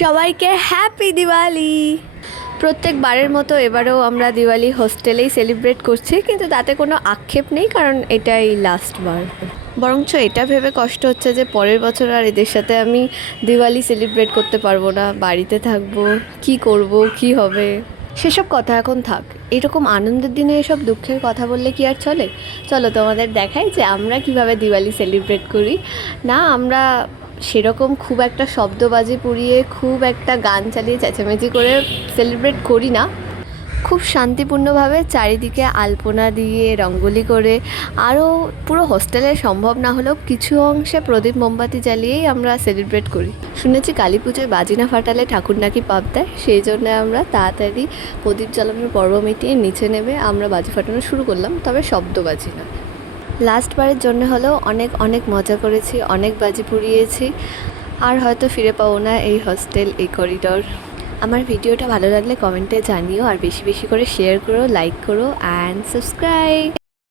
সবাইকে হ্যাপি দিওয়ালি। প্রত্যেকবারের মতো এবারেও আমরা দিওয়ালি হোস্টেলেই সেলিব্রেট করছি, কিন্তু তাতে কোনো আক্ষেপ নেই, কারণ এটাই লাস্ট বার। বরঞ্চ এটা ভেবে কষ্ট হচ্ছে যে পরের বছর আর এদের সাথে আমি দিওয়ালি সেলিব্রেট করতে পারবো না, বাড়িতে থাকবো, কি করব, কি হবে, সেসব কথা এখন থাক। এরকম আনন্দের দিনে এসব দুঃখের কথা বললে কি আর চলে? চলো তোমাদের দেখাই যে আমরা কিভাবে দিওয়ালি সেলিব্রেট করি। না, আমরা সেরকম খুব একটা শব্দবাজি পুড়িয়ে, খুব একটা গান চালিয়ে চেঁচামেচি করে সেলিব্রেট করি না। খুব শান্তিপূর্ণভাবে চারিদিকে আলপনা দিয়ে, রঙ্গোলি করে, আরও পুরো হোস্টেলে সম্ভব না হলেও কিছু অংশে প্রদীপ মোমবাতি জ্বালিয়েই আমরা সেলিব্রেট করি। শুনেছি কালী পুজোয় বাজি না ফাটালে ঠাকুর নাকি পাপ দেয়, সেই জন্য আমরা তাড়াতাড়ি প্রদীপ জ্বালানোর পর্ব মিটিয়ে নিচে নেমে আমরা বাজি ফাটানো শুরু করলাম, তবে শব্দবাজি না। লাস্ট বারের জন্য হলেও অনেক অনেক মজা করেছি, অনেক বাজি পুড়িয়েছি, আর হয়তো ফিরে পাবো না এই হস্টেল, এই করিডর। আমার ভিডিওটা ভালো লাগলে কমেন্টে জানিও, আর বেশি বেশি করে শেয়ার করো, লাইক করো অ্যান্ড সাবস্ক্রাইব।